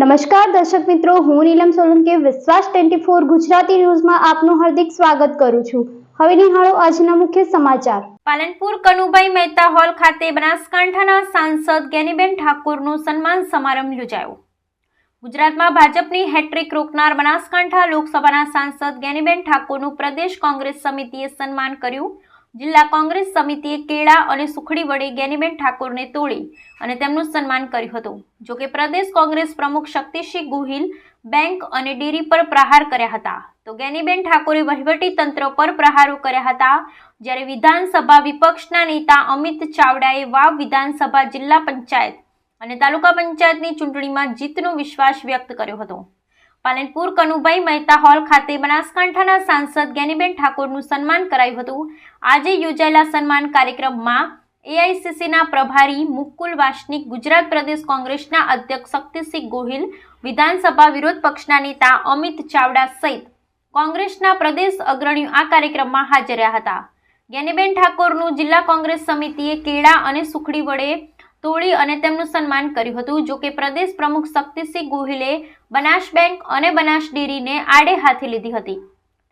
નમસ્કાર દર્શક મિત્રો, હું નીલમ સોલંકી વિશ્વાસ 24 ગુજરાતી ન્યૂઝમાં આપનું હાર્દિક સ્વાગત કરું છું। હવે નિહાળો આજના મુખ્ય સમાચાર। પાલનપુર કનુભાઈ મહેતા હોલ ખાતે બનાસકાંઠાના સાંસદ જ્ઞાનીબેન ઠાકોરનો સન્માન સમારંભ યોજાયો। ગુજરાતમાં ભાજપની હેટ્રિક રોકનાર બનાસકાંઠા લોકસભાના સાંસદ જ્ઞાનીબેન ઠાકોરનું પ્રદેશ કોંગ્રેસ સમિતિએ સન્માન કર્યું। જિલ્લા કોંગ્રેસ સમિતિએ કેળા અને સુખડી વડે જ્ઞાનીબેન ઠાકોરને તોડી અને તેમનું સન્માન કર્યું હતું। જો કે પ્રદેશ કોંગ્રેસ પ્રમુખ શક્તિસિંહ ગોહિલ બેંક અને ડેરી પર પ્રહાર કર્યા હતા, તો જ્ઞાનીબેન ઠાકોરે વહીવટી તંત્ર પર પ્રહારો કર્યા હતા। જ્યારે વિધાનસભા વિપક્ષના નેતા અમિત ચાવડાએ વાવ વિધાનસભા, જિલ્લા પંચાયત અને તાલુકા પંચાયતની ચૂંટણીમાં જીતનો વિશ્વાસ વ્યક્ત કર્યો હતો। પાલનપુર કનુભાઈ મહેતા હોલ ખાતે બનાસકાંઠાના સાંસદ જ્ઞાનીબેન ઠાકોરનું સન્માન કરાયું હતું। આજે યોજાયેલા સન્માન કાર્યક્રમમાં એઆઈસીસીના પ્રભારી મુકુલ વાસનિક, ગુજરાત પ્રદેશ કોંગ્રેસના અધ્યક્ષ શક્તિસિંહ ગોહિલ, વિધાનસભા વિરોધ પક્ષના નેતા અમિત ચાવડા સહિત કોંગ્રેસના પ્રદેશ અગ્રણીઓ આ કાર્યક્રમમાં હાજર રહ્યા હતા। જ્ઞાનીબેન ઠાકોરનું જિલ્લા કોંગ્રેસ સમિતિએ કેળા અને સુખડી વડે તોડી અને તેમનું સન્માન કર્યું હતું। જો કે પ્રદેશ પ્રમુખ શક્તિસિંહ ગોહિલે બનાસ બેંક અને બનાસ ડેરીને આડે હાથે લીધી હતી।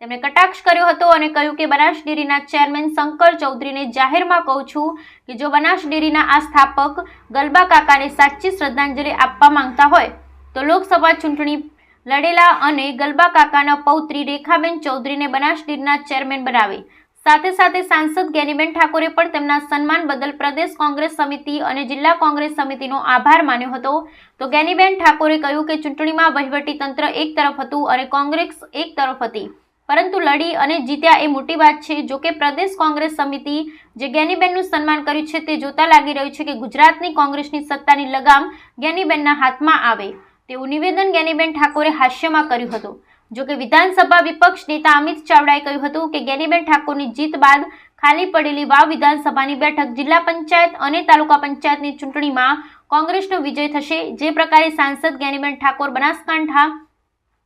તેમણે કટાક્ષ કર્યો હતો અને કહ્યું કે બનાસ ડેરીના ચેરમેન શંકર ચૌધરીને જાહેરમાં કહું છું કે જો બનાસ ડેરીના આ સ્થાપક ગલબા કાકાને સાચી શ્રદ્ધાંજલિ આપવા માંગતા હોય તો લોકસભા ચૂંટણી લડેલા અને ગલબા કાકાના પૌત્રી રેખાબેન ચૌધરીને બનાસ ડેરીના ચેરમેન બનાવે। સાથે સાથે સાંસદ જ્ઞાનીબેન ઠાકોરે પણ તેમના સન્માન બદલ પ્રદેશ કોંગ્રેસ સમિતિ અને જિલ્લા કોંગ્રેસ સમિતિનો આભાર માન્યો હતો। તો જ્ઞાનીબેન ઠાકોરે કહ્યું કે ચૂંટણીમાં વહીવટી તંત્ર એક તરફ હતું અને કોંગ્રેસ એક તરફ હતી, પરંતુ લડી અને જીત્યા એ મોટી વાત છે। જો કે પ્રદેશ કોંગ્રેસ સમિતિ જે જ્ઞાનીબેનનું સન્માન કર્યું છે તે જોતા લાગી રહ્યું છે કે ગુજરાતની કોંગ્રેસની સત્તાની લગામ જ્ઞાનીબેનના હાથમાં આવે તેવું નિવેદન જ્ઞાનીબેન ઠાકોરે હાસ્યમાં કર્યું હતું। જો કે વિધાનસભા વિપક્ષ નેતા અમિત ચાવડાએ કહ્યું હતું કે જ્ઞાનીબેન ઠાકોરની જીત બાદ ખાલી પડેલી વાવ વિધાનસભાની બેઠક, જિલ્લા પંચાયત અને તાલુકા પંચાયતની ચૂંટણીમાં કોંગ્રેસનો વિજય થશે। જે પ્રકારે સાંસદ જ્ઞાનીબેન ઠાકોર બનાસકાંઠા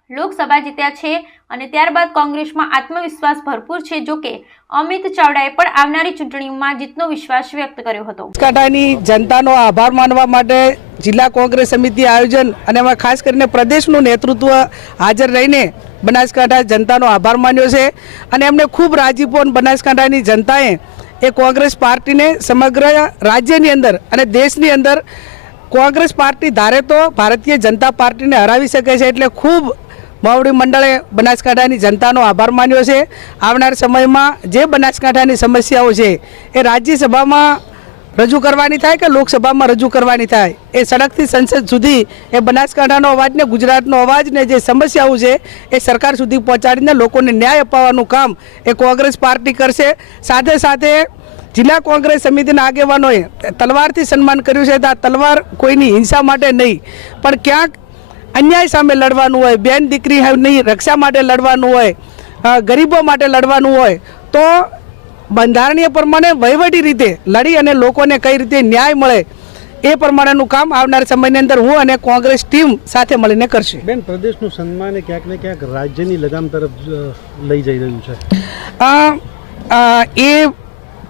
લોકસભા જીત્યા છે અને ત્યારબાદ કોંગ્રેસમાં આત્મવિશ્વાસ ભરપૂર છે। જો કે અમિત ચાવડાએ પણ આવનારી ચૂંટણીમાં જીતનો વિશ્વાસ વ્યક્ત કર્યો હતો। બનાસકાંઠાની જનતાનો આભાર માનવા માટે જિલ્લા કોંગ્રેસ સમિતિ આયોજન અને એમાં ખાસ કરીને પ્રદેશનું નેતૃત્વ હાજર રહીને બનાસકાંઠા જનતાનો આભાર માન્યો છે અને એમને ખૂબ રાજીપો બનાસકાંઠાની જનતાએ એ કોંગ્રેસ પાર્ટીને સમગ્ર રાજ્યની અંદર અને દેશની અંદર કોંગ્રેસ પાર્ટી ધારે તો ભારતીય જનતા પાર્ટીને હરાવી શકે છે, એટલે ખૂબ માવડી મંડળે બનાસકાંઠાની જનતાનો આભાર માન્યો છે। આવનાર સમયમાં જે બનાસકાંઠાની સમસ્યાઓ છે એ રાજ્યસભામાં રજૂ કરવાની થાય કે લોકસભામાં રજૂ કરવાની થાય, એ સડકથી સંસદ સુધી એ બનાસકાંઠાનો અવાજ ને ગુજરાતનો અવાજ ને જે સમસ્યાઓ છે એ સરકાર સુધી પહોંચાડીને લોકોને ન્યાય અપાવવાનું કામ એ કોંગ્રેસ પાર્ટી કરશે। સાથે સાથે જિલ્લા કોંગ્રેસ સમિતિના આગેવાનોએ તલવારથી સન્માન કર્યું છે। આ તલવાર કોઈની હિંસા માટે નહીં, પણ ક્યાંક અન્યાય સામે લડવાનું હોય, બેન દીકરી નહીં રક્ષા માટે લડવાનું હોય, ગરીબો માટે લડવાનું હોય, તો બંધારણીય પ્રમાણે વહીવટી રીતે લડી અને લોકોને કઈ રીતે ન્યાય મળે એ પ્રમાણેનું કામ આવનાર સમયની અંદર હું અને કોંગ્રેસ ટીમ સાથે મળીને કરશે। બેન, પ્રદેશનું સન્માન ક્યાંક ને ક્યાંક રાજ્યની લગામ તરફ લઈ જઈ રહ્યું છે। એ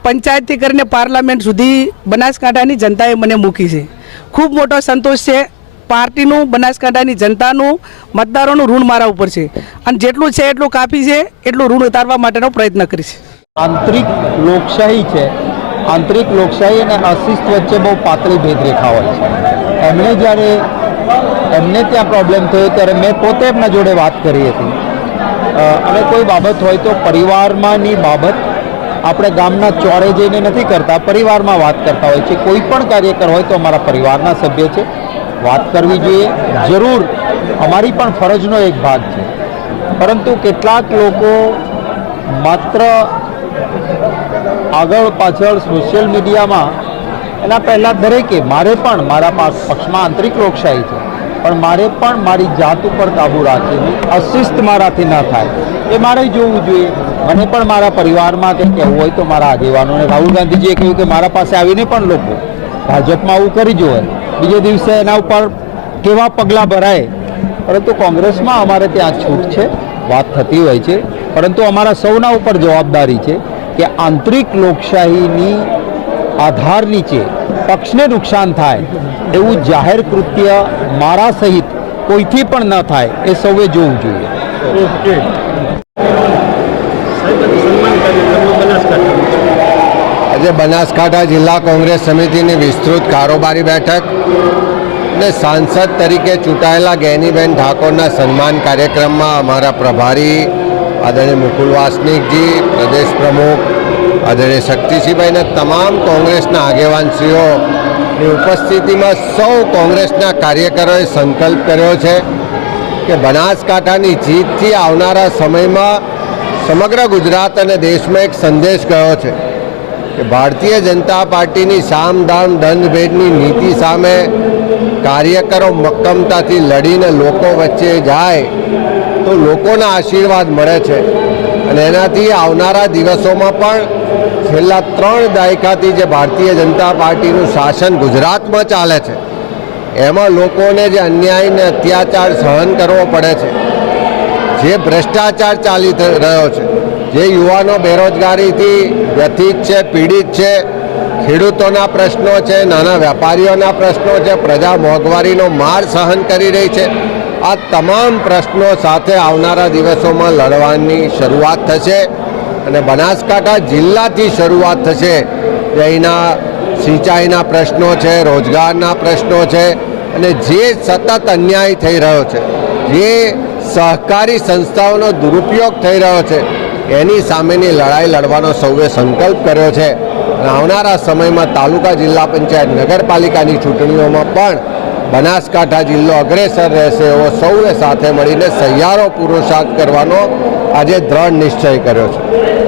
પંચાયતથી કરીને પાર્લામેન્ટ સુધી બનાસકાંઠાની જનતાએ મને મૂકી છે। ખૂબ મોટો સંતોષ છે। પાર્ટીનું, બનાસકાંઠાની જનતાનું, મતદારોનું ઋણ મારા ઉપર છે અને જેટલું છે એટલું કાપી છે, એટલું ઋણ ઉતારવા માટેનો પ્રયત્ન કરીશ। આંતરિક લોકશાહી છે, આંતરિક લોકશાહી અને અશિસ્ત વચ્ચે બહુ પાતળી ભેદરેખા હોય છે। એમને ત્યાં પ્રોબ્લેમ થયો ત્યારે મેં પોતે એમના જોડે વાત કરી હતી અને કોઈ બાબત હોય તો પરિવારમાંની બાબત આપણે ગામના ચોરે જઈને નથી કરતા, પરિવારમાં વાત કરતા હોય છે। કોઈ પણ કાર્યકર હોય તો અમારા પરિવારના સભ્ય છે, વાત કરવી જોઈએ, જરૂર અમારી પણ ફરજનો એક ભાગ છે। પરંતુ કેટલાક લોકો માત્ર આગળ પાછળ સોશિયલ મીડિયામાં એના પહેલાં દરેકે મારે પણ મારા પક્ષમાં આંતરિક લોકશાહી છે, પણ મારે પણ મારી જાત ઉપર કાબૂ રાખીને અશિસ્ત મારાથી ન થાય એ મારે જોવું જોઈએ। મને પણ મારા પરિવારમાં કંઈ કહેવું હોય તો મારા આગેવાનોને, રાહુલ ગાંધીજીએ કહ્યું કે મારા પાસે આવીને પણ લોકો ભાજપમાં આવું કરી જોઈએ, બીજે દિવસે એના ઉપર કેવા પગલાં ભરાય, પરંતુ કોંગ્રેસમાં અમારે ત્યાં છૂટ છે, વાત થતી હોય છે, પરંતુ અમારા સૌના ઉપર જવાબદારી છે કે આંતરિક લોકશાહીની આધાર નીચે પક્ષને નુકસાન થાય એવું જાહેર કૃત્ય મારા સહિત કોઈથી પણ ન થાય એ સૌએ જોવું જોઈએ. ઓકે સાહેબ, સન્માન કાર્યક્રમમાં બનાસકાંઠા આજે બનાસકાંઠા જિલ્લા કોંગ્રેસ સમિતિની વિસ્તૃત કારોબારી બેઠક અને સાંસદ તરીકે ચૂંટાયેલા ગેનીબેન ઠાકોરના સન્માન કાર્યક્રમમાં અમારા પ્રભારી આદરણીય મુકુલ વાસનિકજી, પ્રદેશ પ્રમુખ આદરણીય શક્તિસિંહભાઈ અને તમામ કોંગ્રેસના આગેવાનશ્રીઓની ઉપસ્થિતિમાં સૌ કોંગ્રેસના કાર્યકરોએ સંકલ્પ કર્યો છે કે બનાસકાંઠાની જીતથી આવનારા સમયમાં સમગ્ર ગુજરાત અને દેશમાં એક સંદેશ ગયો છે કે ભારતીય જનતા પાર્ટીની સામ દામ દંડ ભેદની નીતિ સામે કાર્યકરો મક્કમતાથી લડીને લોકો વચ્ચે જાય તો લોકોના આશીર્વાદ મળે છે અને એનાથી આવનારા દિવસોમાં પણ છેલ્લા 3 દાયકાથી જે ભારતીય જનતા પાર્ટીનું શાસન ગુજરાતમાં ચાલે છે એમાં લોકોને જે અન્યાય અને અત્યાચાર સહન કરવો પડે છે, જે ભ્રષ્ટાચાર ચાલી રહ્યો છે, જે યુવાનો બેરોજગારીથી વ્યથિત છે, પીડિત છે, ખેડૂતોના પ્રશ્નો છે, નાના વેપારીઓના પ્રશ્નો છે, પ્રજા મોંઘવારીનો માર સહન કરી રહી છે, આ તમામ પ્રશ્નો સાથે આવનારા દિવસોમાં લડવાની શરૂઆત થશે અને બનાસકાંઠા જિલ્લાથી શરૂઆત થશે. અહીંના સિંચાઈના પ્રશ્નો છે, રોજગારના પ્રશ્નો છે અને જે સતત અન્યાય થઈ રહ્યો છે, જે સહકારી સંસ્થાઓનો દુરુપયોગ થઈ રહ્યો છે એની સામેની લડાઈ લડવાનો સૌએ સંકલ્પ કર્યો છે અને આવનારા સમયમાં તાલુકા, જિલ્લા પંચાયત, નગરપાલિકાની ચૂંટણીઓમાં પણ બનાસકાંઠા જિલ્લો અગ્રેસર રહેશે એવો સૌએ સાથે મળીને સહિયારો પુરુષાર્થ કરવાનો આજે દ્રઢ નિશ્ચય કર્યો છે.